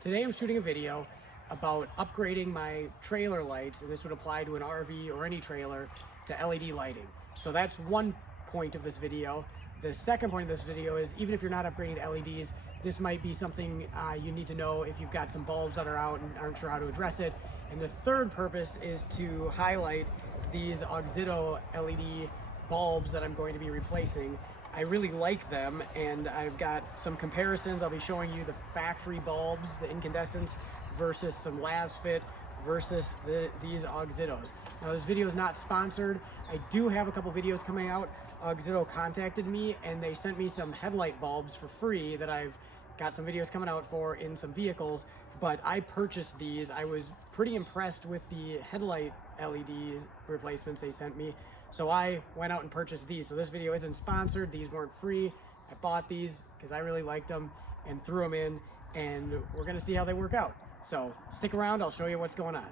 Today I'm shooting a video about upgrading my trailer lights, and this would apply to an RV or any trailer, to LED lighting. So that's one point of this video. The second point of this video is, even if you're not upgrading to LEDs, this might be something you need to know if you've got some bulbs that are out and aren't sure how to address it. And the third purpose is to highlight these Auxito LED bulbs that I'm going to be replacing. I really like them, and I've got some comparisons. I'll be showing you the factory bulbs, the incandescents, versus some Lasfit versus these Auxitos. Now, this video is not sponsored. I do have a couple videos coming out. Auxito contacted me and they sent me some headlight bulbs for free that I've got some videos coming out for in some vehicles, but I purchased these. I was pretty impressed with the headlight LED replacements they sent me, so I went out and purchased these. So this video isn't sponsored. These weren't free. I bought these because I really liked them and threw them in, and we're gonna see how they work out. So stick around, I'll show you what's going on.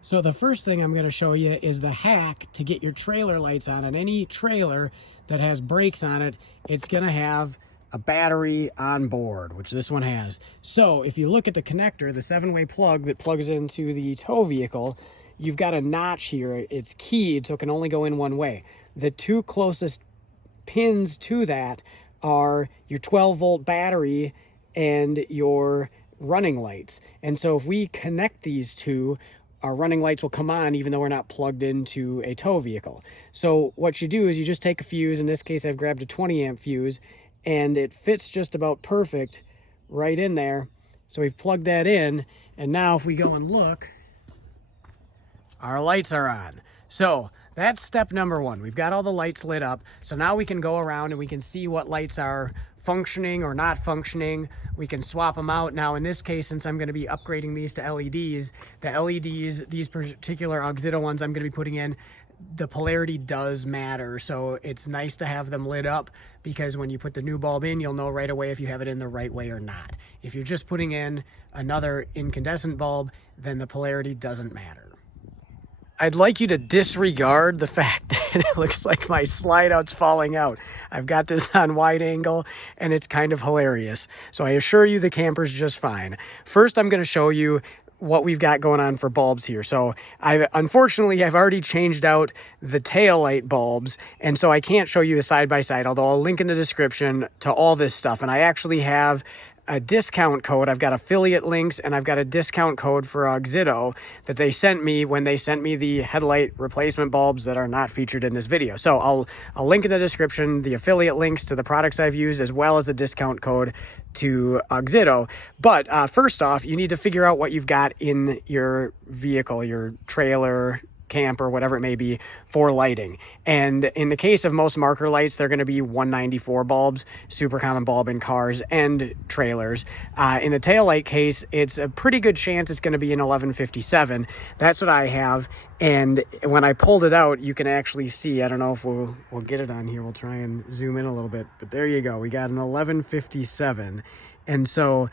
So the first thing I'm gonna show you is the hack to get your trailer lights on. On any trailer that has brakes on it, it's gonna have a battery on board, which this one has. So if you look at the connector, the 7-way plug that plugs into the tow vehicle, you've got a notch here. It's keyed, so it can only go in one way. The two closest pins to that are your 12-volt battery and your running lights. And so if we connect these two, our running lights will come on even though we're not plugged into a tow vehicle. So what you do is you just take a fuse. In this case, I've grabbed a 20-amp fuse, and it fits just about perfect right in there. So we've plugged that in, and now if we go and look, our lights are on. So that's step number one. We've got all the lights lit up. So now we can go around and we can see what lights are functioning or not functioning. We can swap them out. Now in this case, since I'm going to be upgrading these to LEDs, the LEDs, these particular Auxito ones I'm going to be putting in, the polarity does matter. So it's nice to have them lit up, because when you put the new bulb in, you'll know right away if you have it in the right way or not. If you're just putting in another incandescent bulb, then the polarity doesn't matter. I'd like you to disregard the fact that it looks like my slide out's falling out. I've got this on wide angle and it's kind of hilarious. So I assure you the camper's just fine. First, I'm going to show you what we've got going on for bulbs here. So unfortunately, I've already changed out the tail light bulbs, and so I can't show you a side-by-side, although I'll link in the description to all this stuff. And I actually have a discount code. I've got affiliate links, and I've got a discount code for Auxito that they sent me when they sent me the headlight replacement bulbs that are not featured in this video. So I'll link in the description the affiliate links to the products I've used, as well as the discount code to Auxito. But first off, you need to figure out what you've got in your vehicle, your trailer, camper, whatever it may be, for lighting. And in the case of most marker lights, they're going to be 194 bulbs, super common bulb in cars and trailers. In the tail light case, it's a pretty good chance it's going to be an 1157. That's what I have. And when I pulled it out, you can actually see, I don't know if we'll get it on here. We'll try and zoom in a little bit, but there you go. We got an 1157. And so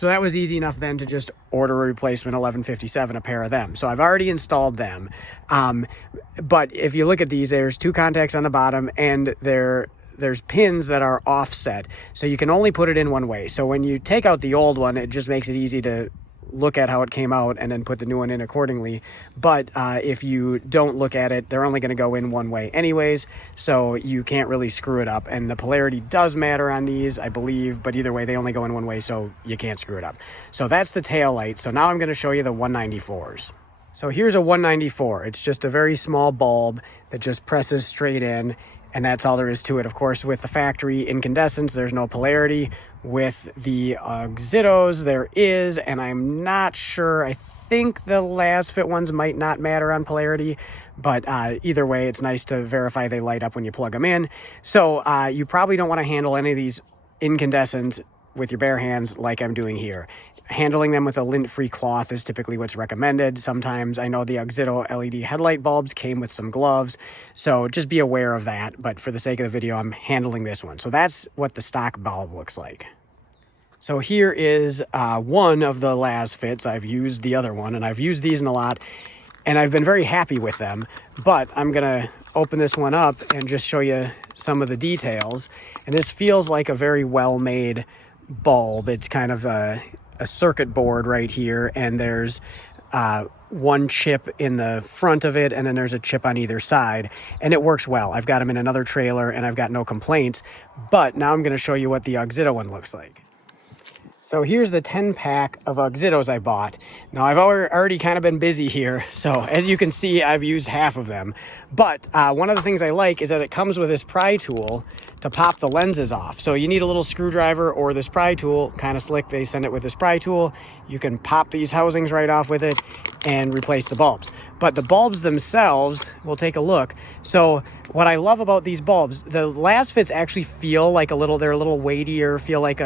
that was easy enough then to just order a replacement 1157, a pair of them. So I've already installed them. But if you look at these, there's two contacts on the bottom, and there's pins that are offset. So you can only put it in one way. So when you take out the old one, it just makes it easy to look at how it came out and then put the new one in accordingly. But if you don't look at it, they're only going to go in one way anyways, so you can't really screw it up. And the polarity does matter on these, I believe, but either way, they only go in one way, so you can't screw it up. So that's the tail light. So now I'm going to show you the 194s. So here's a 194. It's just a very small bulb that just presses straight in, and that's all there is to it. Of course, with the factory incandescents, there's no polarity. With the Auxitos, there is, and I'm not sure. I think the Lasfit ones might not matter on polarity, but either way, it's nice to verify they light up when you plug them in. So you probably don't want to handle any of these incandescents with your bare hands like I'm doing here. Handling them with a lint-free cloth is typically what's recommended. Sometimes I know the Auxito LED headlight bulbs came with some gloves, so just be aware of that. But for the sake of the video, I'm handling this one. So that's what the stock bulb looks like. So here is one of the Lasfits. I've used the other one, and I've used these in a lot, and I've been very happy with them. But I'm gonna open this one up and just show you some of the details. And this feels like a very well-made bulb. It's kind of a circuit board right here, and there's one chip in the front of it, and then there's a chip on either side, and it works well. I've got them in another trailer, and I've got no complaints, but now I'm going to show you what the Auxito one looks like. So here's the 10-pack of Auxitos I bought. Now, I've already kind of been busy here, so as you can see, I've used half of them. But one of the things I like is that it comes with this pry tool to pop the lenses off. So you need a little screwdriver or this pry tool, kind of slick. They send it with this pry tool. You can pop these housings right off with it and replace the bulbs. But the bulbs themselves, we'll take a look. So what I love about these bulbs, the Lasfits actually feel like they're a little weightier, feel like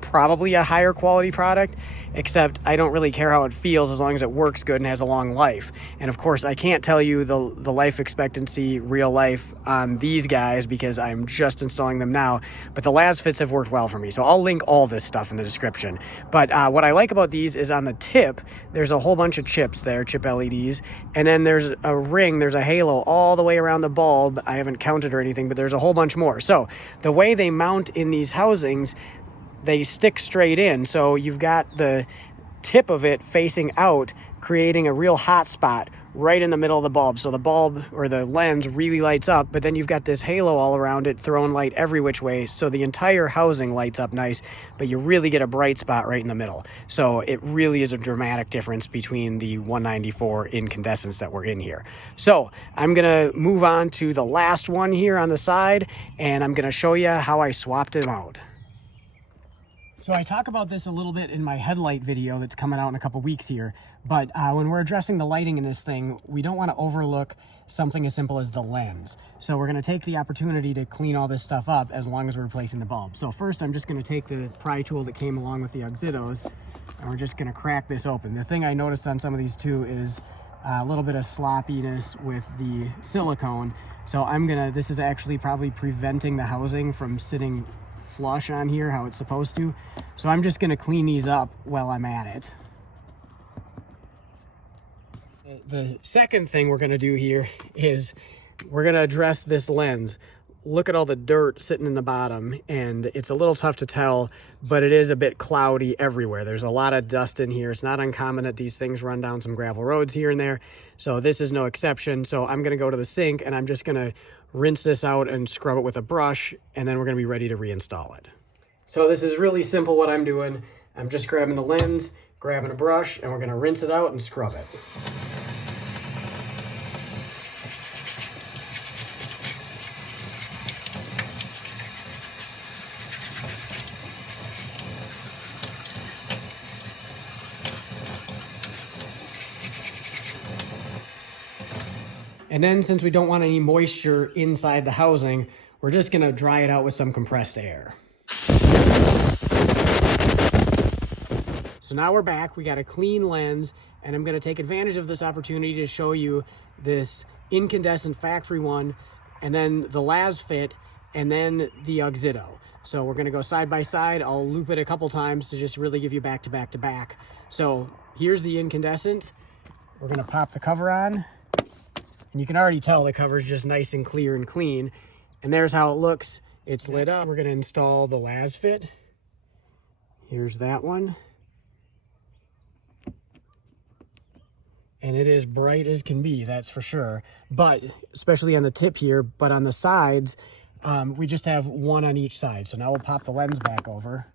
probably a higher quality product, except I don't really care how it feels as long as it works good and has a long life. And of course, I can't tell you the life expectancy, real life on these guys because I'm just installing them now, but the Lasfits have worked well for me. So I'll link all this stuff in the description. But what I like about these is on the tip, there's a whole bunch of chips there, chip LEDs, and then there's a ring, there's a halo all the way around the bulb. I haven't counted or anything, but there's a whole bunch more. So the way they mount in these housings, they stick straight in, so you've got the tip of it facing out, creating a real hot spot right in the middle of the bulb. So the bulb or the lens really lights up, but then you've got this halo all around it throwing light every which way, so the entire housing lights up nice, but you really get a bright spot right in the middle. So it really is a dramatic difference between the 194 incandescents that were in here. So I'm gonna move on to the last one here on the side, and I'm gonna show you how I swapped them out. So I talk about this a little bit in my headlight video that's coming out in a couple weeks here, but when we're addressing the lighting in this thing, we don't want to overlook something as simple as the lens. So we're going to take the opportunity to clean all this stuff up as long as we're replacing the bulb. So first I'm just going to take the pry tool that came along with the Auxitos, and we're just going to crack this open. The thing I noticed on some of these too is a little bit of sloppiness with the silicone. So this is actually probably preventing the housing from sitting flush on here how it's supposed to. So I'm just going to clean these up while I'm at it. The second thing we're going to do here is we're going to address this lens. Look at all the dirt sitting in the bottom, and it's a little tough to tell, but it is a bit cloudy everywhere. There's a lot of dust in here. It's not uncommon that these things run down some gravel roads here and there, so this is no exception. So I'm going to go to the sink and I'm just going to rinse this out and scrub it with a brush, and then we're going to be ready to reinstall it. So this is really simple what I'm doing. I'm just grabbing the lens, grabbing a brush, and we're going to rinse it out and scrub it. And then since we don't want any moisture inside the housing, we're just going to dry it out with some compressed air. So now we're back. We got a clean lens, and I'm going to take advantage of this opportunity to show you this incandescent factory one, and then the Lasfit, and then the Auxito. So we're going to go side by side. I'll loop it a couple times to just really give you back to back to back. So here's the incandescent. We're going to pop the cover on. And you can already tell the cover is just nice and clear and clean. And there's how it looks. It's lit up. We're going to install the Lasfit. Here's that one. And it is bright as can be, that's for sure. But, especially on the tip here, but on the sides, we just have one on each side. So now we'll pop the lens back over.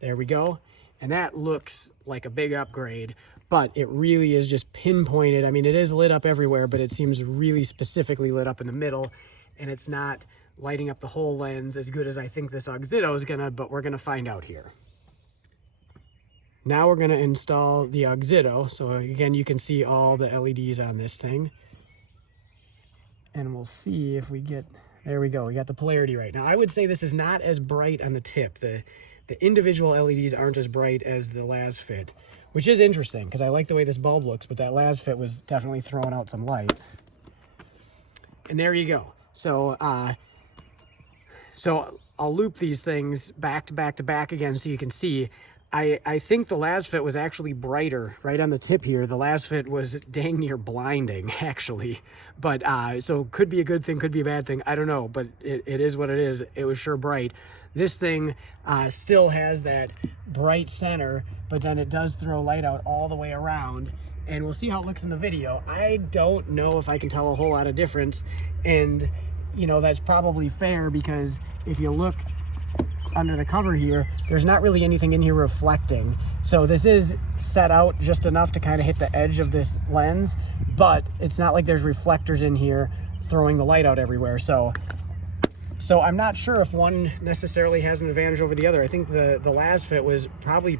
There we go. And that looks like a big upgrade, but it really is just pinpointed. I mean, it is lit up everywhere, but it seems really specifically lit up in the middle, and it's not lighting up the whole lens as good as I think this Auxito is gonna, but we're gonna find out here. Now we're gonna install the Auxito. So again, you can see all the LEDs on this thing. And we'll see if we get, there we go, we got the polarity right. Now I would say this is not as bright on the tip. The individual LEDs aren't as bright as the Lasfit, which is interesting because I like the way this bulb looks, but that Lasfit was definitely throwing out some light. And there you go. So I'll loop these things back to back to back again so you can see. I think the Lasfit was actually brighter right on the tip here. The Lasfit was dang near blinding, actually. But so could be a good thing, could be a bad thing. I don't know, but it is what it is. It was sure bright. This thing still has that bright center, but then it does throw light out all the way around. And we'll see how it looks in the video. I don't know if I can tell a whole lot of difference. And, you know, that's probably fair because if you look under the cover here, there's not really anything in here reflecting. So this is set out just enough to kind of hit the edge of this lens, but it's not like there's reflectors in here throwing the light out everywhere. So I'm not sure if one necessarily has an advantage over the other. I think the Lasfit was probably,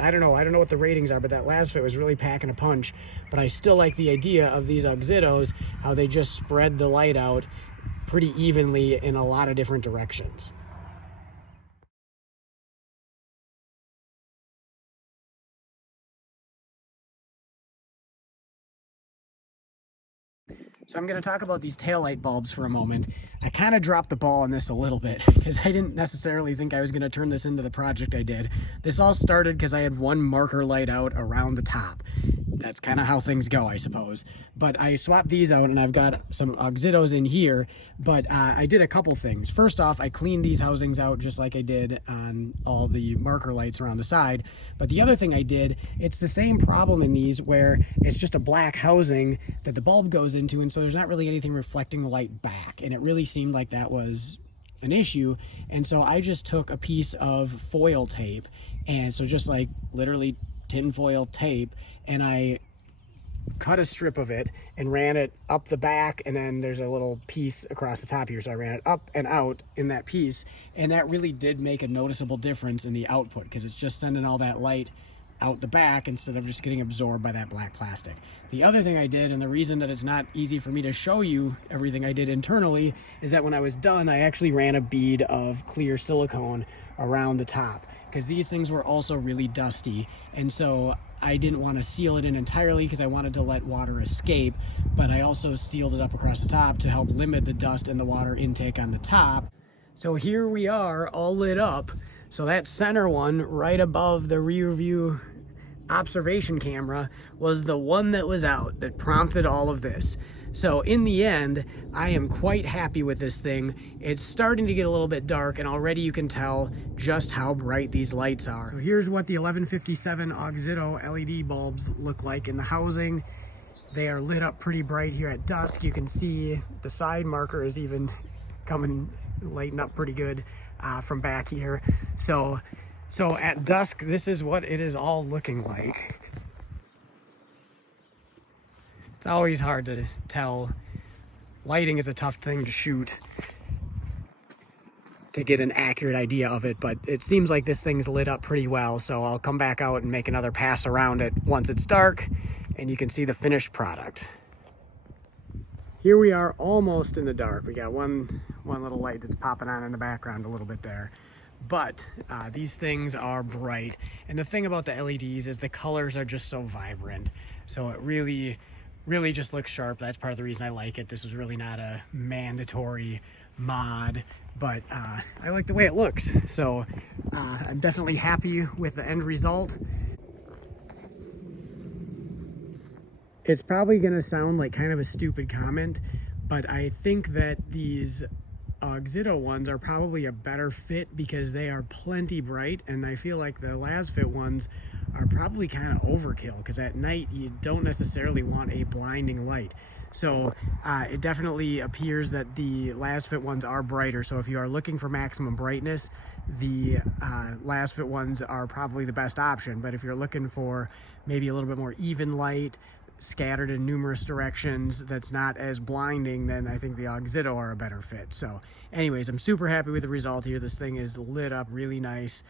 I don't know what the ratings are, but that Lasfit was really packing a punch. But I still like the idea of these Auxitos, how they just spread the light out pretty evenly in a lot of different directions. So I'm going to talk about these taillight bulbs for a moment. I kind of dropped the ball on this a little bit because I didn't necessarily think I was going to turn this into the project I did. This all started because I had one marker light out around the top. That's kind of how things go, I suppose. But I swapped these out and I've got some Auxitos in here, but I did a couple things. First off, I cleaned these housings out just like I did on all the marker lights around the side. But the other thing I did, it's the same problem in these where it's just a black housing that the bulb goes into, and so there's not really anything reflecting the light back. And it really seemed like that was an issue. And so I just took a piece of foil tape, and so just like literally tinfoil tape, and I cut a strip of it and ran it up the back, and then there's a little piece across the top here, so I ran it up and out in that piece, and that really did make a noticeable difference in the output because it's just sending all that light out the back instead of just getting absorbed by that black plastic. The other thing I did, and the reason that it's not easy for me to show you everything I did internally, is that when I was done, I actually ran a bead of clear silicone around the top because these things were also really dusty, and so I didn't want to seal it in entirely because I wanted to let water escape, but I also sealed it up across the top to help limit the dust and the water intake on the top. So here we are all lit up. So that center one right above the rear view observation camera was the one that was out that prompted all of this. So in the end, I am quite happy with this thing. It's starting to get a little bit dark, and already you can tell just how bright these lights are. So here's what the 1157 Auxito LED bulbs look like in the housing. They are lit up pretty bright here at dusk. You can see the side marker is even coming, lighting up pretty good from back here. So at dusk, this is what it is all looking like. It's always hard to tell. Lighting is a tough thing to shoot to get an accurate idea of it, but it seems like this thing's lit up pretty well, so I'll come back out and make another pass around it once it's dark and you can see the finished product. Here we are almost in the dark. We got one little light that's popping on in the background a little bit there. But these things are bright. And the thing about the LEDs is the colors are just so vibrant. So it really just looks sharp. That's part of the reason I like it. This was really not a mandatory mod, but I like the way it looks. So I'm definitely happy with the end result. It's probably gonna sound like kind of a stupid comment, but I think that these Auxito ones are probably a better fit because they are plenty bright, and I feel like the Lasfit ones are probably kind of overkill because at night you don't necessarily want a blinding light. So it definitely appears that the Lasfit ones are brighter. So if you are looking for maximum brightness, the Lasfit ones are probably the best option. But if you're looking for maybe a little bit more even light, scattered in numerous directions, that's not as blinding, then I think the Auxito are a better fit. So anyways, I'm super happy with the result here. This thing is lit up really nice.